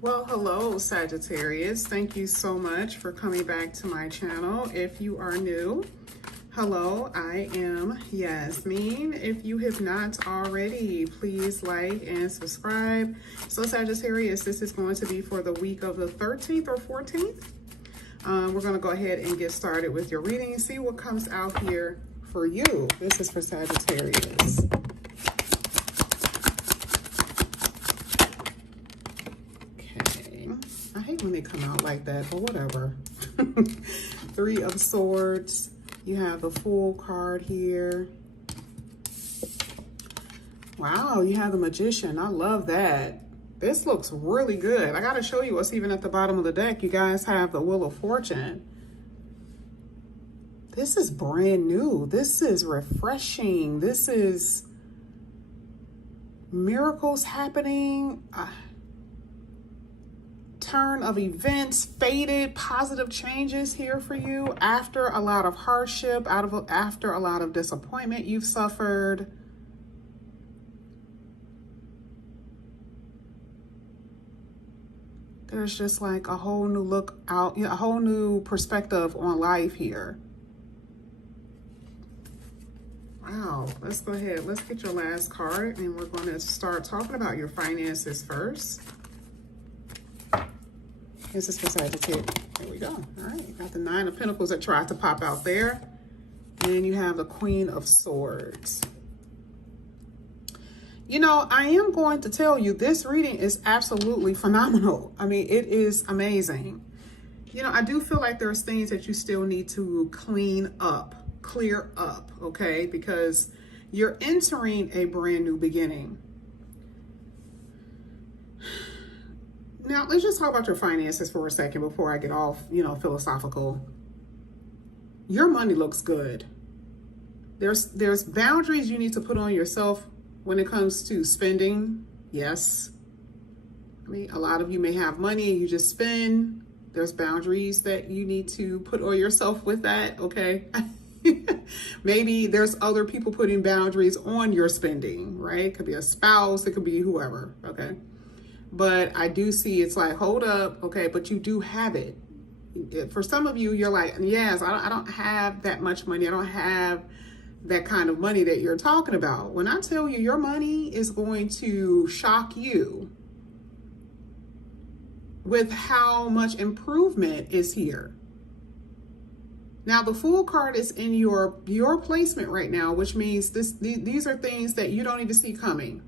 Well, hello, Sagittarius. Thank you so much for coming back to my channel. If you are new, hello, I am Yasmin. If you have not already, please like and subscribe. So, Sagittarius, this is going to be for the week of the 13th or 14th. We're going to go ahead and get started with your reading and see what comes out here for you. This is for Sagittarius. I hate when they come out like that, but whatever. Three of Swords. You have the Fool card here. Wow, you have the Magician. I love that. This looks really good. I got to show you what's even at the bottom of the deck. You guys have the Wheel of Fortune. This is brand new. This is refreshing. This is miracles happening. Turn of events, faded, positive changes here for you after a lot of hardship, after a lot of disappointment you've suffered. There's just like a whole new look out, a whole new perspective on life here. Wow, let's go ahead. Let's get your last card and we're going to start talking about your finances first. This is for Sagittarius. There we go. All right, got the Nine of Pentacles that tried to pop out there. And you have the Queen of Swords. You know, I am going to tell you this reading is absolutely phenomenal. I mean, it is amazing. You know, I do feel like there's things that you still need to clean up, clear up, okay? Because you're entering a brand new beginning. Now, let's just talk about your finances for a second before I get off, philosophical. Your money looks good. There's boundaries you need to put on yourself when it comes to spending. Yes. I mean, a lot of you may have money and you just spend. There's boundaries that you need to put on yourself with that, okay? Maybe there's other people putting boundaries on your spending, right? It could be a spouse, it could be whoever, okay? But I do see it's like, hold up, okay, but you do have it. For some of you, you're like, yes, I don't have that much money. I don't have that kind of money that you're talking about. When I tell you your money is going to shock you with how much improvement is here. Now, the Fool card is in your placement right now, which means these are things that you don't even see coming.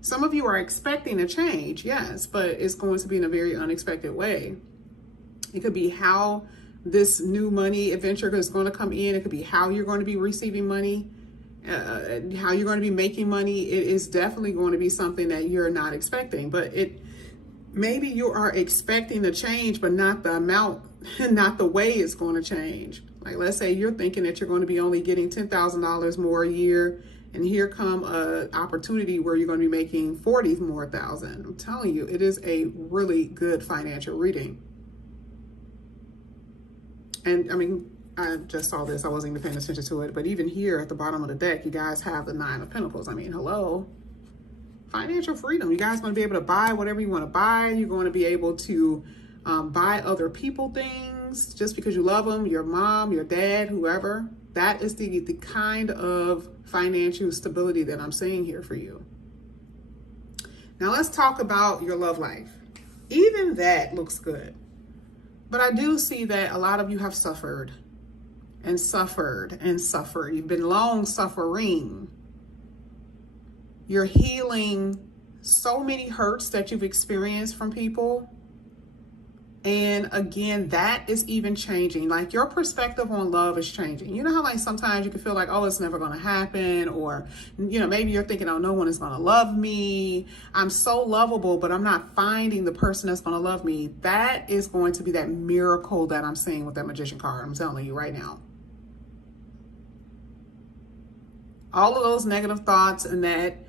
Some of you are expecting a change, yes, but it's going to be in a very unexpected way. It could be how this new money adventure is going to come in. It could be how you're going to be receiving money, how you're going to be making money. It is definitely going to be something that you're not expecting, but maybe you are expecting a change, but not the amount, not the way it's going to change. Like, let's say you're thinking that you're going to be only getting $10,000 more a year, and here come a opportunity where you're going to be making 40 more thousand. I'm telling you, it is a really good financial reading. And I mean, I just saw this. I wasn't even paying attention to it. But even here at the bottom of the deck, you guys have the Nine of Pentacles. I mean, hello. Financial freedom. You guys are going to be able to buy whatever you want to buy. You're going to be able to buy other people things just because you love them, your mom, your dad, whoever. That is the kind of financial stability that I'm seeing here for you. Now let's talk about your love life. Even that looks good. But I do see that a lot of you have suffered and suffered and suffered. You've been long suffering. You're healing so many hurts that you've experienced from people. And again, that is even changing. Like, your perspective on love is changing. You know how like sometimes you can feel like, oh, it's never going to happen. Or, maybe you're thinking, oh, no one is going to love me. I'm so lovable, but I'm not finding the person that's going to love me. That is going to be that miracle that I'm seeing with that Magician card. I'm telling you right now. All of those negative thoughts and that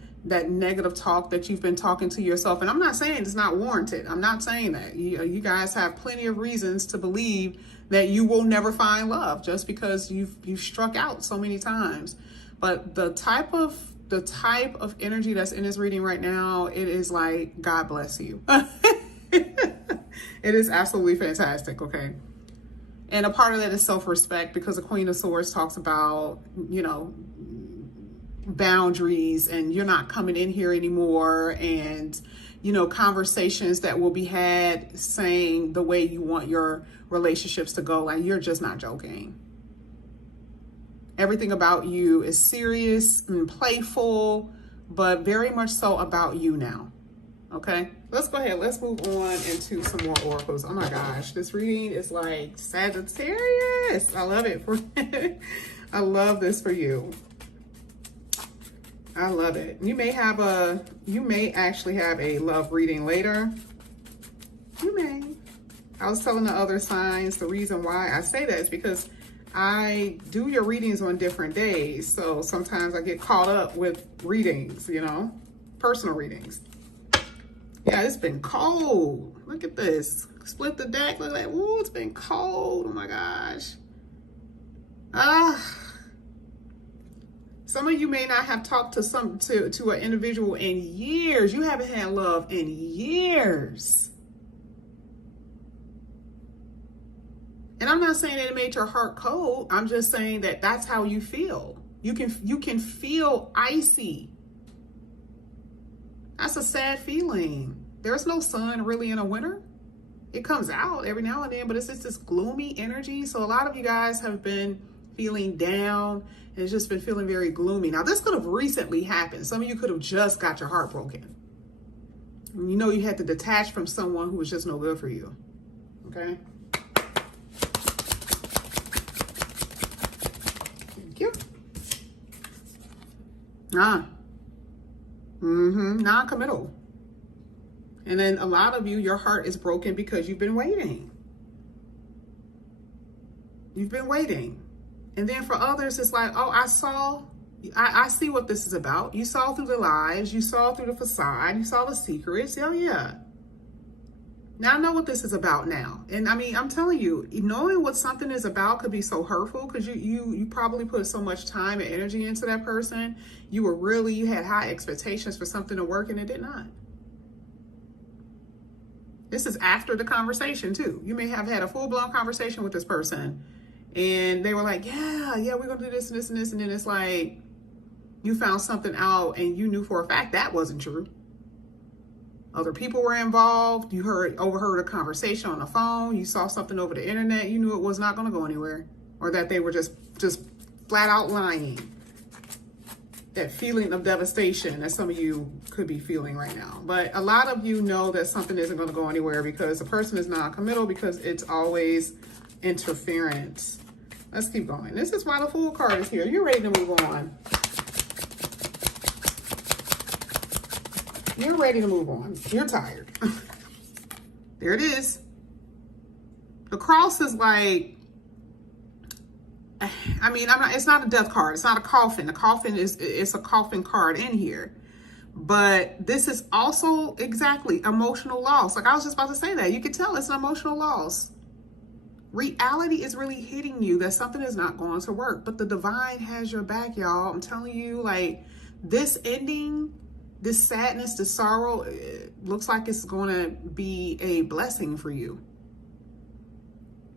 negative talk that you've been talking to yourself. And I'm not saying it's not warranted. I'm not saying that. You guys have plenty of reasons to believe that you will never find love just because you've struck out so many times. But the type of energy that's in this reading right now, it is like, God bless you. It is absolutely fantastic, okay? And a part of that is self-respect, because the Queen of Swords talks about, you know, boundaries, and you're not coming in here anymore, and, you know, conversations that will be had saying the way you want your relationships to go. Like, you're just not joking. Everything about you is serious and playful, but very much so about you now. Okay, let's go ahead. Let's move on into some more oracles. Oh my gosh, this reading is like Sagittarius. I love it. I love this for you. I love it. You may actually have a love reading later. You may. I was telling the other signs, the reason why I say that is because I do your readings on different days. So sometimes I get caught up with readings, you know, personal readings. Yeah, it's been cold. Look at this. Split the deck. Look at that. Ooh, it's been cold. Oh my gosh. Some of you may not have talked to an individual in years. You haven't had love in years. And I'm not saying that it made your heart cold. I'm just saying that that's how you feel. You can feel icy. That's a sad feeling. There's no sun really in a winter. It comes out every now and then, but it's just this gloomy energy. So a lot of you guys have been feeling down, and it's just been feeling very gloomy. Now, this could have recently happened. Some of you could have just got your heart broken. You know, you had to detach from someone who was just no good for you. Okay? Thank you. Non-committal. And then a lot of you, your heart is broken because you've been waiting. You've been waiting. And then for others, it's like, oh, I see what this is about. You saw through the lies. You saw through the facade. You saw the secrets. Oh, yeah. Now I know what this is about now. And I mean, I'm telling you, knowing what something is about could be so hurtful, because you probably put so much time and energy into that person. You had high expectations for something to work, and it did not. This is after the conversation too. You may have had a full-blown conversation with this person, and they were like, yeah, we're gonna do this and this and this. And then it's like, you found something out and you knew for a fact that wasn't true. Other people were involved. You overheard a conversation on the phone. You saw something over the internet. You knew it was not going to go anywhere, or that they were just flat out lying. That feeling of devastation that some of you could be feeling right now. But a lot of you know that something isn't going to go anywhere because the person is non-committal, because it's always interference. Let's keep going. This is why the Fool card is here. You're ready to move on. You're ready to move on. You're tired. There it is. The cross is like, I mean, it's not a death card. It's not a coffin. The coffin it's a coffin card in here. But this is also exactly emotional loss. Like I was just about to say that. You can tell it's an emotional loss. Reality is really hitting you that something is not going to work. But the divine has your back, y'all. I'm telling you, like, this ending, this sadness, this sorrow, it looks like it's going to be a blessing for you.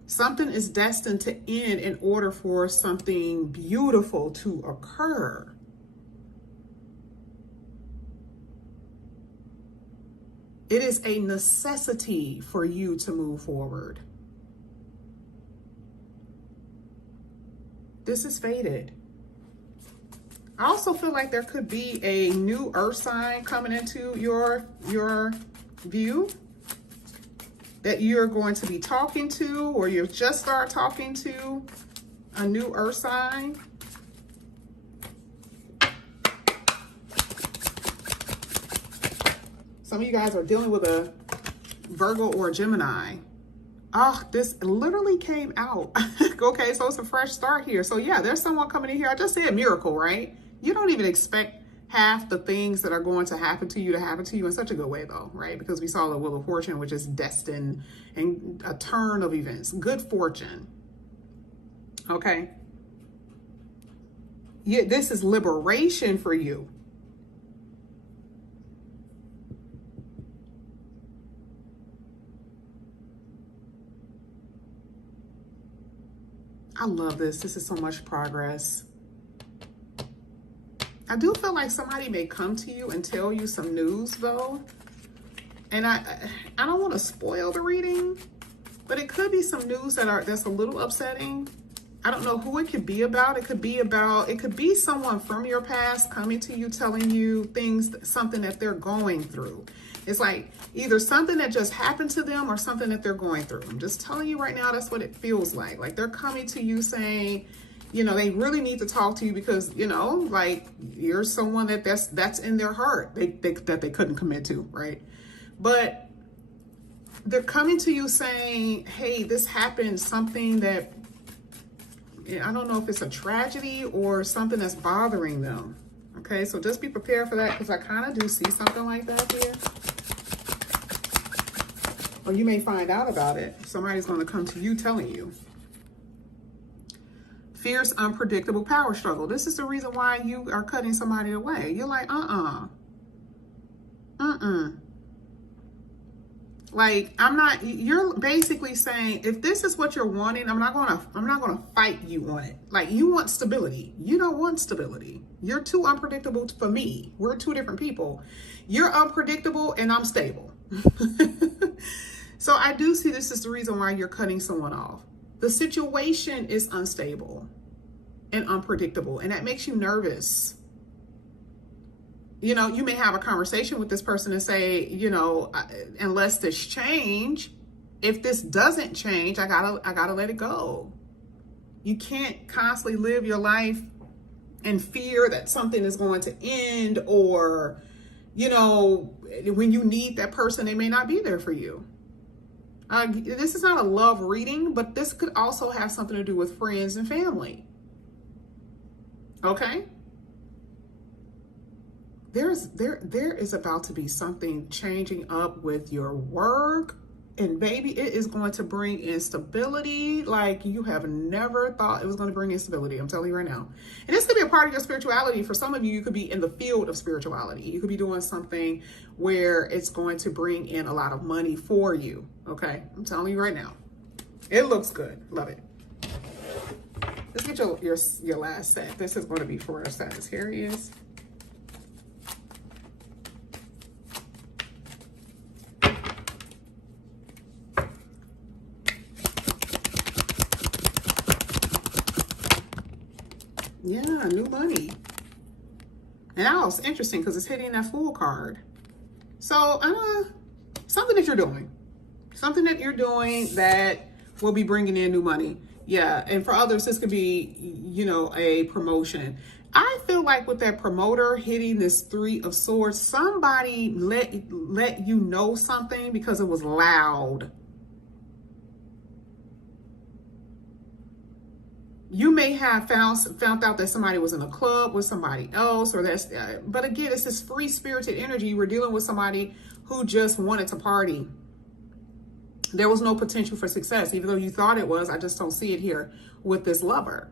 Something is destined to end in order for something beautiful to occur. It is a necessity for you to move forward. This is fated. I also feel like there could be a new earth sign coming into your view that you're going to be talking to, or you've just started talking to a new earth sign. Some of you guys are dealing with a Virgo or a Gemini. Oh, this literally came out. Okay, so it's a fresh start here. So yeah, there's someone coming in here. I just said miracle, right? You don't even expect half the things that are going to happen to you in such a good way though, right? Because we saw the Wheel of Fortune, which is destined and a turn of events, good fortune. Okay. Yeah, this is liberation for you. I love this. This is so much progress. I do feel like somebody may come to you and tell you some news though. And I don't want to spoil the reading, but it could be some news that's a little upsetting. I don't know who it could be about. It could be someone from your past coming to you, telling you things, something that they're going through. It's like either something that just happened to them or something that they're going through. I'm just telling you right now, that's what it feels like. Like they're coming to you saying, you know, they really need to talk to you because, you know, like you're someone that's in their heart that they couldn't commit to, right? But they're coming to you saying, hey, this happened, something that, I don't know if it's a tragedy or something that's bothering them. Okay, so just be prepared for that because I kind of do see something like that here. Or you may find out about it. Somebody's going to come to you telling you. Fierce, unpredictable power struggle. This is the reason why you are cutting somebody away. You're like, Like, you're basically saying, if this is what you're wanting, I'm not gonna fight you on it. Like, you want stability. You don't want stability. You're too unpredictable for me. We're two different people. You're unpredictable and I'm stable. So I do see this is the reason why you're cutting someone off. The situation is unstable and unpredictable, and that makes you nervous. You know, you may have a conversation with this person and say, you know, unless this change, if this doesn't change, I gotta let it go. You can't constantly live your life in fear that something is going to end, or, you know, when you need that person, they may not be there for you. This is not a love reading, but this could also have something to do with friends and family. Okay? There is about to be something changing up with your work, and baby, it is going to bring instability like you have never thought it was going to bring instability. I'm telling you right now. And this could be a part of your spirituality. For some of you, you could be in the field of spirituality. You could be doing something where it's going to bring in a lot of money for you. Okay, I'm telling you right now. It looks good. Love it. Let's get your last set. This is going to be for Sagittarius. Yeah, new money. And that was interesting because it's hitting that Fool card. So, something that you're doing. Something that you're doing that will be bringing in new money. Yeah, and for others, this could be, you know, a promotion. I feel like with that promoter hitting this 3 of Swords, somebody let you know something because it was loud. You may have found out that somebody was in a club with somebody else, or that's, but again, it's this free-spirited energy. We're dealing with somebody who just wanted to party. There was no potential for success, even though you thought it was. I just don't see it here with this lover.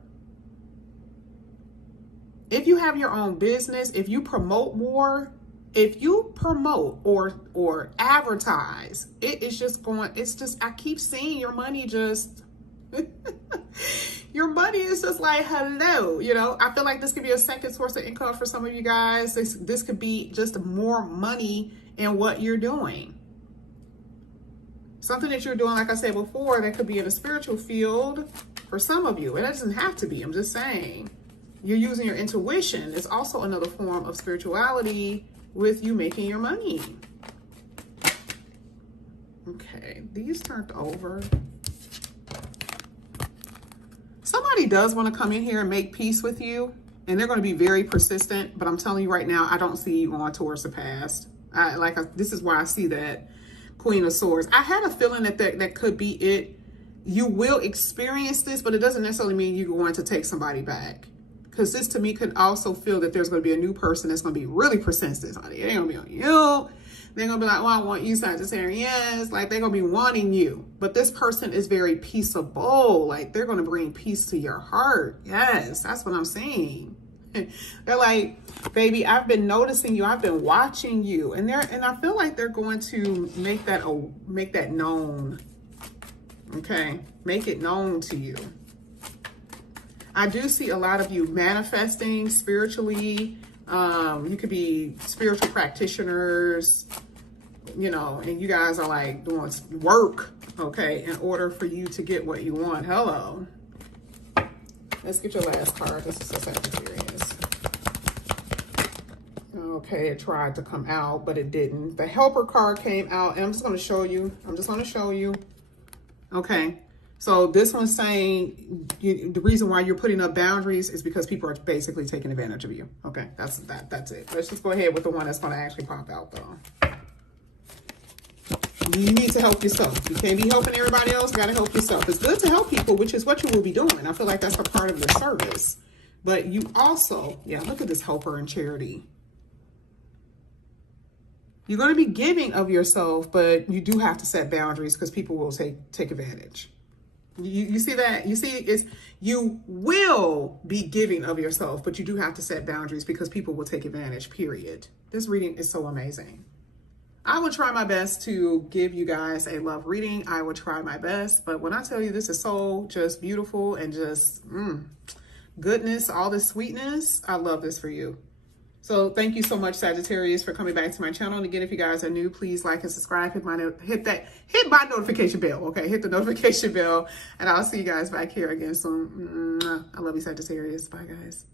If you have your own business, if you promote more, if you promote or advertise, it's just, I keep seeing your money just, your money is just like, hello, you know. I feel like this could be a second source of income for some of you guys. This could be just more money in what you're doing. Something that you're doing, like I said before, that could be in a spiritual field for some of you. It doesn't have to be, I'm just saying. You're using your intuition. It's also another form of spirituality with you making your money. Okay, these turned over. Somebody does want to come in here and make peace with you, and they're going to be very persistent, but I'm telling you right now, I don't see you going towards the past. This is why I see that Queen of Swords. I had a feeling that could be it. You will experience this, but it doesn't necessarily mean you're going to take somebody back. Because this to me could also feel that there's going to be a new person that's going to be really persistent. It ain't going to be on you. They're going to be like, well, I want you, Sagittarius. Like, they're going to be wanting you. But this person is very peaceable. Like, they're going to bring peace to your heart. Yes, that's what I'm saying. They're like, baby, I've been noticing you. I've been watching you. And I feel like they're going to make that known. Okay? Make it known to you. I do see a lot of you manifesting spiritually. You could be spiritual practitioners, you know, and you guys are like doing work, okay, in order for you to get what you want. Hello. Let's get your last card. This is a Sagittarius. Okay, it tried to come out, but it didn't. The helper card came out, and I'm just going to show you. Okay. So this one's saying the reason why you're putting up boundaries is because people are basically taking advantage of you. Okay, that's it. Let's just go ahead with the one that's going to actually pop out, though. You need to help yourself. You can't be helping everybody else. You got to help yourself. It's good to help people, which is what you will be doing. I feel like that's a part of your service. But you also, yeah, look at this helper and charity. You're going to be giving of yourself, but you do have to set boundaries because people will take advantage. You see that? You see, you will be giving of yourself, but you do have to set boundaries because people will take advantage, period. This reading is so amazing. I will try my best to give you guys a love reading. I will try my best. But when I tell you this is so just beautiful and just goodness, all this sweetness, I love this for you. So thank you so much, Sagittarius, for coming back to my channel. And again, if you guys are new, please like and subscribe. Hit my notification bell. Okay, hit the notification bell, and I'll see you guys back here again soon. I love you, Sagittarius. Bye, guys.